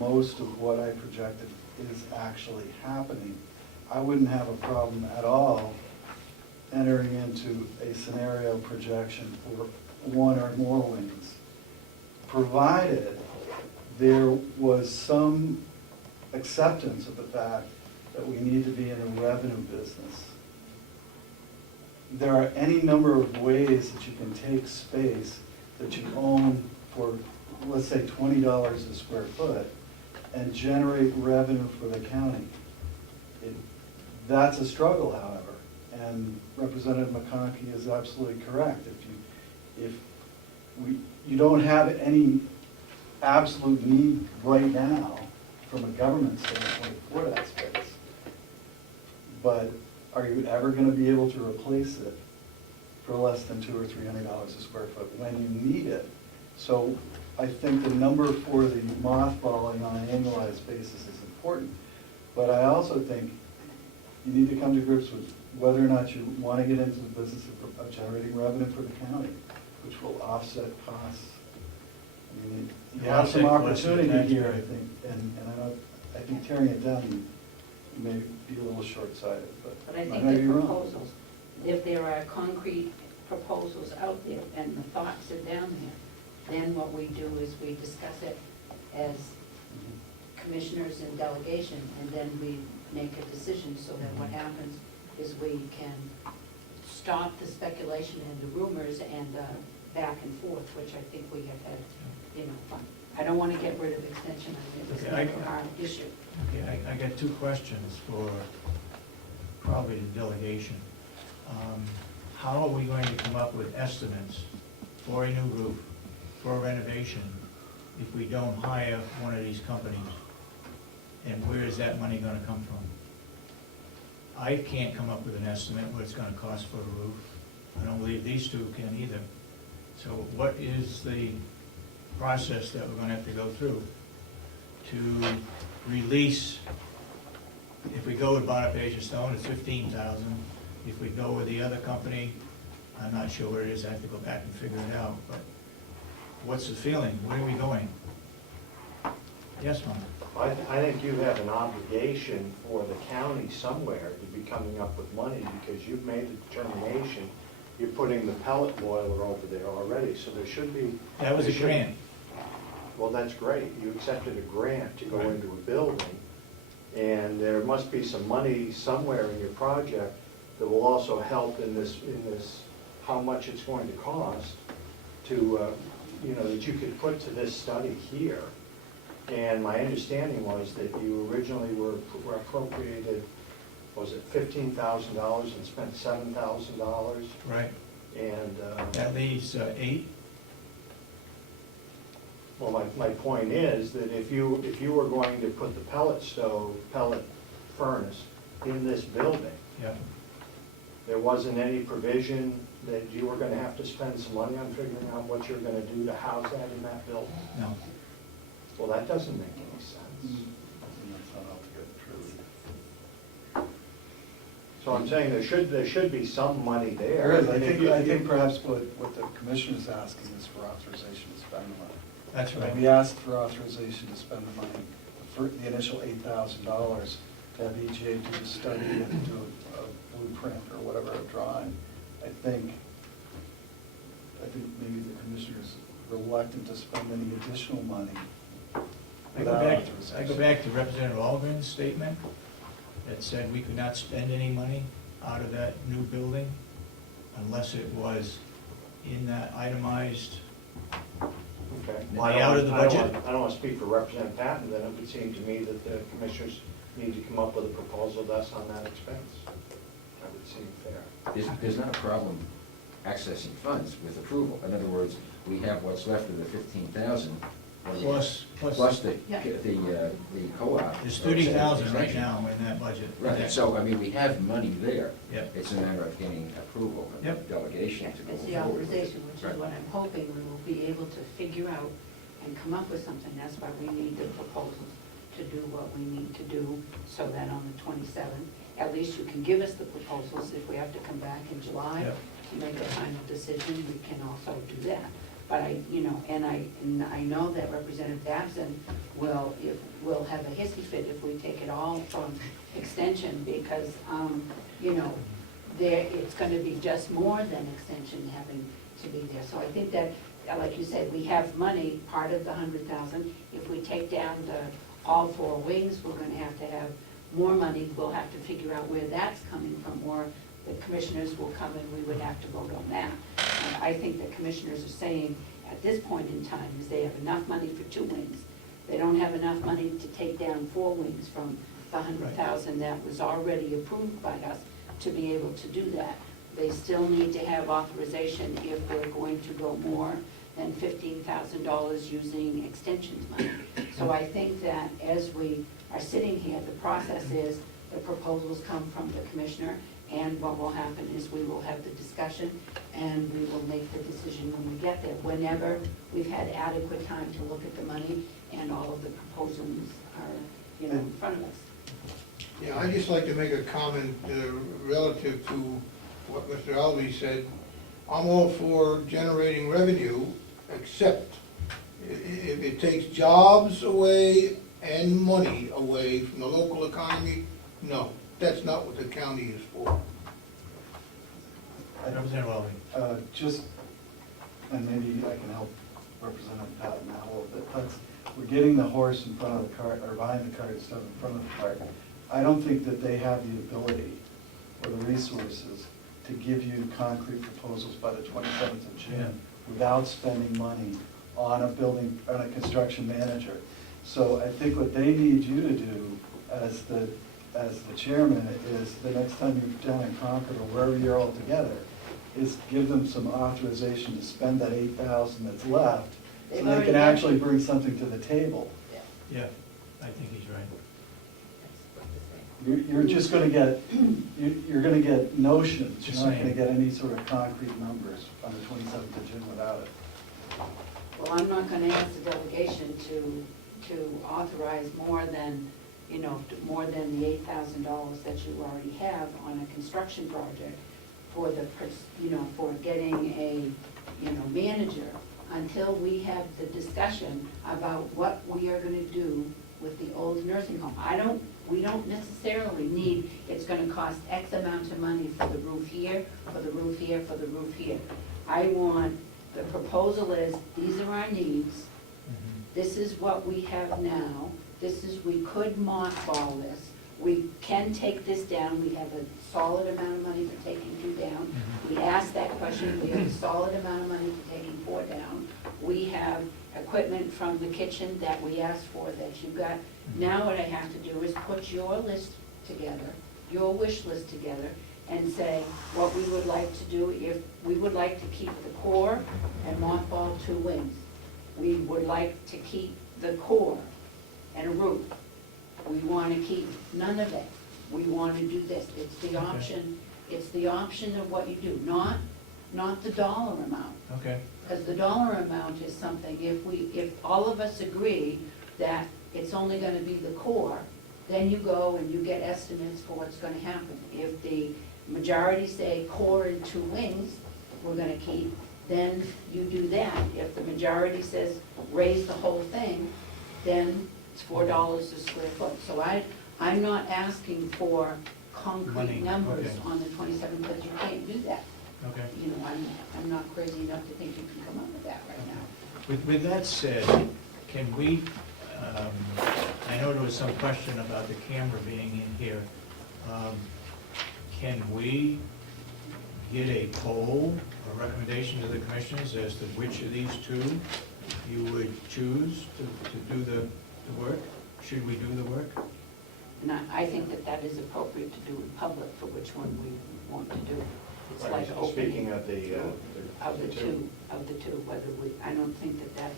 most of what I projected is actually happening, I wouldn't have a problem at all entering into a scenario projection for one or more wings, provided there was some acceptance of the fact that we need to be in a revenue business. There are any number of ways that you can take space that you own for, let's say, $20 a square foot and generate revenue for the county. That's a struggle, however, and Representative McConkey is absolutely correct. If you don't have any absolute need right now from a government standpoint for that space, but are you ever going to be able to replace it for less than $200 or $300 a square foot when you need it? So I think the number for the mothballing on an annualized basis is important, but I also think you need to come to grips with whether or not you want to get into the business of generating revenue for the county, which will offset costs. I mean, you have some opportunity here, I think, and I think tearing it down, you may be a little short-sighted, But I I think may the be wrong. proposals, if there are concrete proposals out there and the thoughts are down there, then what we do is we discuss it as commissioners and delegation, and then we make a decision so that what happens is we can stop the speculation and the rumors and back and forth, which I think we have had, I don't want to get rid of extension. I think it's never our issue. Okay, I got two questions for probably the delegation. How are we going to come up with estimates for a new roof, for a renovation, if we don't hire one of these companies? And where is that money gonna come from? I can't come up with an estimate what it's gonna cost for a roof. I don't believe these two can either. So what is the process that we're gonna have to go through to release? If we go with Bonapage Stone, it's $15,000. If we go with the other company, I'm not sure what it is, I have to go back and figure it out, but what's the feeling? Where are we going? Yes, Mom? I think you have an obligation for the county somewhere to be coming up with money, because you've made the determination, you're putting the pellet boiler over there already, so there should be. That was a grant. Well, that's great, you accepted a grant to go Right. into a building, and there must be some money somewhere in your project that will also help in this, how much it's going to cost to, that you could put to this study here. And my understanding was that you originally were appropriated, was it $15,000 and spent $7,000? Right. And, That leaves 8. well, my point is that if you were going to put the pellet furnace in this building, Yeah. there wasn't any provision that you were gonna have to spend some money on figuring out what you're gonna do to house that in that building? No. Well, that doesn't make any sense. And that's not altogether true. So I'm saying there should be some money there. There is, And if you- I think perhaps what the commissioner's asking is for authorization to spend the money. That's right. We asked for authorization to spend the money, for the initial $8,000, to have EGA do a study and do a blueprint or whatever, a drawing. I think maybe the commissioner's reluctant to spend any additional money I go without back authorization. to Representative Algren's statement that said we could not spend any money out of that new building unless it was in that itemized. Okay. Money out of the budget? I don't want to speak for Representative Patton, then it would seem to me that the commissioners need to come up with a proposal that's on that expense. That would seem fair. There's not a problem accessing funds with approval. In other words, we have what's left of the 15,000. Plus the Yeah. the co-op. There's 30,000 right now in that budget. Right, so, I mean, we have money there. Yep. It's a matter of getting approval and Yep. delegation to go It's forward. the authorization, which Right. is what I'm hoping we will be able to figure out and come up with something. That's why we need the proposals to do what we need to do, so that on the 27th, at least you can give us the proposals. If we have to come back in July Yep. to make a final decision, we can also do that. But and I know that Representative Dabson will have a hissy fit if we take it all from extension, because, it's gonna be just more than extension having to be there. So I think that, like you said, we have money, part of the 100,000. If we take down all 4 wings, we're gonna have more money. We'll have to figure out where that's coming from, or the commissioners will come and we would have to vote on that. And I think the commissioners are saying, at this point in time, is they have enough money for 2 wings. They don't have enough money to take down 4 wings from the 100,000 that was already approved by us to be able to do that. They still need to have authorization if we're going to go more than $15,000 using extensions money. So I think that as we are sitting here, the process is the proposals come from the commissioner, and what will happen is we will have the discussion and we will make the decision when we get there, whenever we've had adequate time to look at the money and all of the proposals are, in front of us. Yeah, I'd just like to make a comment relative to what Mr. Alvey said. I'm all for generating revenue, except if it takes jobs away and money away from the local economy, no, that's not what the county is for. Representative Alvey. Just, and maybe I can help Representative Patton out a little bit, we're getting the horse in front of the cart, or behind the cart instead of in front of the cart. I don't think that they have the ability or the resources to give you concrete proposals by the 27th of June without spending money on a construction manager. So I think what they need you to do as the chairman is, the next time you're down in Concord or wherever you're all together, is give them some authorization to spend that 8,000 that's left, so they can actually bring something to the table. Yeah, I think he's right. You're just gonna get, you're gonna get notions, Just you're not gonna saying. get any sort of concrete numbers on the 27th of June without it. Well, I'm not gonna ask the delegation to authorize more than, more than the $8,000 that you already have on a construction project for for getting a, manager, until we have the discussion about what we are gonna do with the old nursing home. We don't necessarily need, it's gonna cost X amount of money for the roof here, for the roof here, for the roof here. The proposal is, these are our needs, this is what we have now, we could mothball this, we can take this down, we have a solid amount of money for taking 2 down. We asked that question, we have a solid amount of money for taking 4 down. We have equipment from the kitchen that we asked for that you got. Now what I have to do is put your list together, your wish list together, and say what we would like to do. If we would like to keep the core and mothball 2 wings. We would like to keep the core and a roof. We want to keep none of it. We want to do this. It's the option. It's the option of what you do, not the dollar amount. Okay. Because the dollar amount is something, if all of us agree that it's only gonna be the core, then you go and you get estimates for what's gonna happen. If the majority say core and 2 wings, we're gonna keep, then you do that. If the majority says raise the whole thing, then it's $4 a square foot. So I'm not asking for Money, concrete numbers okay. on the 27th, because you can't do that. Okay. I'm not crazy enough to think you can come up with that right now. With that said, can we, I know there was some question about the camera being in here. Can we get a poll, a recommendation to the commissioners as to which of these 2 you would choose to do the work? Should we do the work? And I think that is appropriate to do in public for which one we want to do. It's like Speaking opening of the of the two, whether I don't think that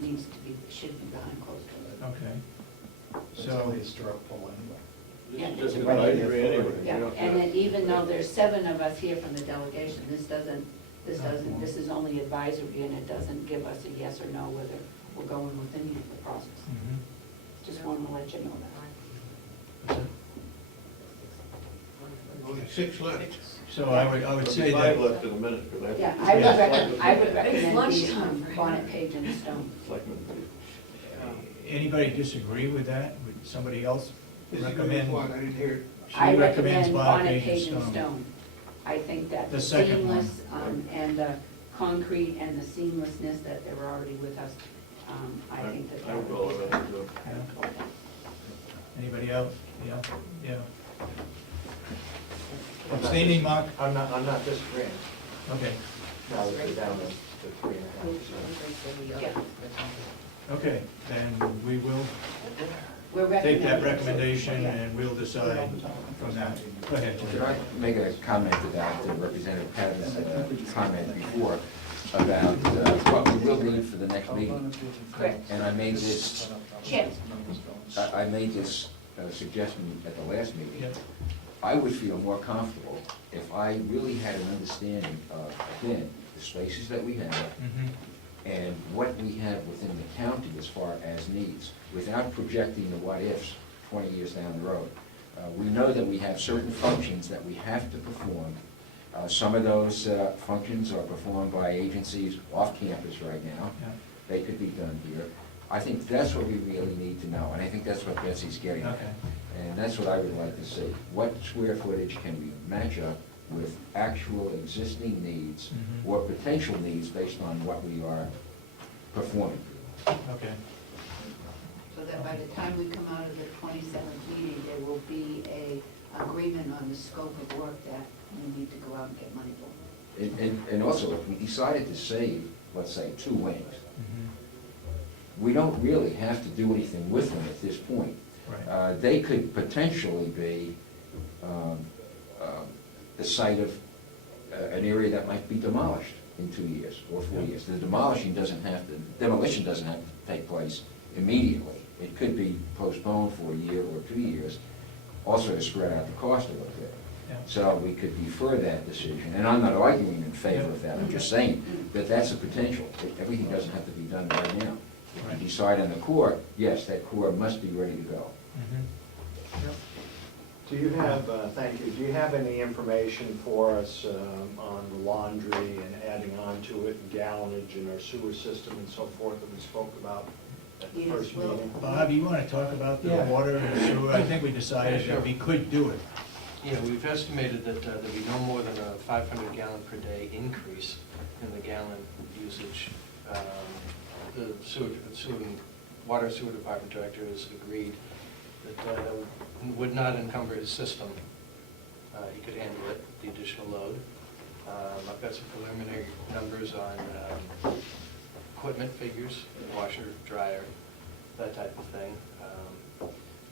needs to be, should be behind closed doors. Okay. It's So, only a straw poll anyway. Yeah. Just an advisory anyway. Yeah, and then even though there's 7 of us here from the delegation, this is only advisory, and it doesn't give us a yes or no whether we're going with any of the process. Just wanted to let you know that. That's it? Only 6 left. So I would say There'll be 5 that, left in a minute, because I have. Yeah, to- I would recommend lunchtime the for him. bonnet page and stone. Selectmen. anybody disagree with that? Would somebody else Disagree with recommend? what? I didn't hear it. I She recommends recommend bonnet page and stone. stone. I think that The the second one. seamless, and the concrete and the seamlessness that they were already with us, I think that I that would go would with be that, good. too. Yeah. Anybody else? Yeah, yeah. Abstaining, Mark? I'm not disagreeing, Okay, now that we're down to 3.5%. Yeah. okay, then we will We're take that recommending- recommendation Yeah. and we'll decide from that. Go ahead, Could Jim. I make a comment about Representative Patton's comment before about what we will need for the next meeting? Correct. And I made this, Chip, I made this suggestion at the last meeting. Yeah. I would feel more comfortable if I really had an understanding of, again, the spaces that we have Mhm. and what we have within the county as far as needs, without projecting the what-ifs 20 years down the road. We know that we have certain functions that we have to perform. Some of those functions are performed by agencies off campus right now. Yeah. They could be done here. I think that's what we really need to know, and I think that's what Betsy's getting at. Okay. And that's what I would like to see. What square footage can we match up with actual existing needs Mhm. or potential needs based on what we are performing? Okay, so that by the time we come out of the 27th meeting, there will be a agreement on the scope of work that we need to go out and get money for. And also, if we decided to save, let's say, 2 wings, Mhm. we don't really have to do anything with them at this point. Right. They could potentially be the site of an area that might be demolished in 2 years or 4 years. The demolition doesn't have to, demolition doesn't have to take place immediately. It could be postponed for a year or 2 years, also to spread out the cost a little bit. Yeah. So we could defer that decision, and I'm not arguing in favor of that, I'm just saying that that's a potential. Everything doesn't have to be done right now. If Right. you decide on the core, yes, that core must be ready to go. Mhm. Yep. Do you have, thank you, do you have any information for us on the laundry and adding on to it, gallonage in our sewer system and so forth that we spoke about at the Yes, first well- meeting? Bob, you want to talk about the Yeah. water and sewer? I think we decided Yeah, that we could do it. Yeah, we've estimated that there'd be no more than a 500 gallon per day increase in the gallon usage. The water and sewer department director has agreed that would not encumber his system. He could handle it, the additional load. I've got some preliminary numbers on equipment figures, washer, dryer, that type of thing.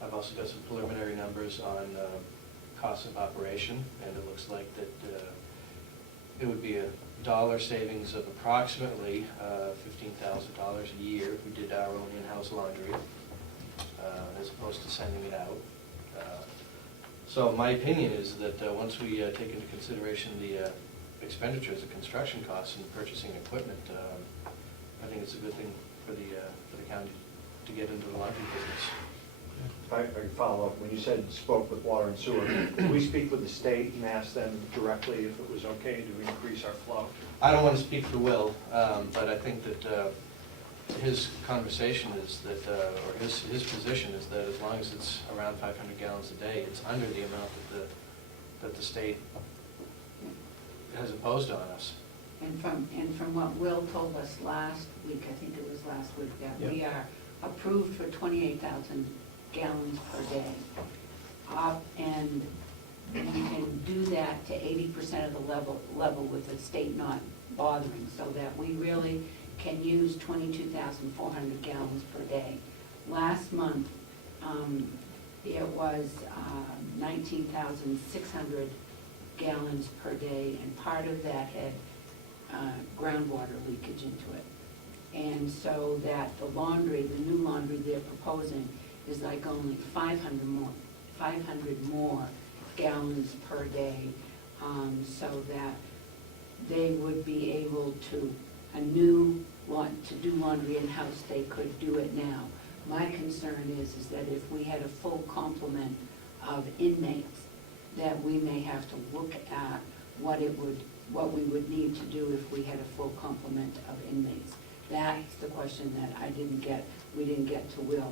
I've also got some preliminary numbers on cost of operation, and it looks like that it would be a dollar savings of approximately $15,000 a year if we did our own in-house laundry, as opposed to sending it out. So my opinion is that once we take into consideration the expenditures, the construction costs, and purchasing equipment, I think it's a good thing for the county to get into the laundry business. If I could follow up, when you said spoke with water and sewer, did we speak with the state and ask them directly if it was okay to increase our flow? I don't want to speak for Will, but I think that his conversation is that, or his position is that as long as it's around 500 gallons a day, it's under the amount that the state has imposed on us. And from what Will told us last week, I think it was last week, that we are approved for 28,000 gallons per day. And you can do that to 80% of the level with the state not bothering, so that we really can use 22,400 gallons per day. Last month, it was 19,600 gallons per day, and part of that had groundwater leakage into it. And so that the laundry, the new laundry they're proposing is like only 500 more gallons per day, so that they would be able to, to do laundry in-house, they could do it now. My concern is that if we had a full complement of inmates, that we may have to look at what we would need to do if we had a full complement of inmates. That's the question that we didn't get to Will.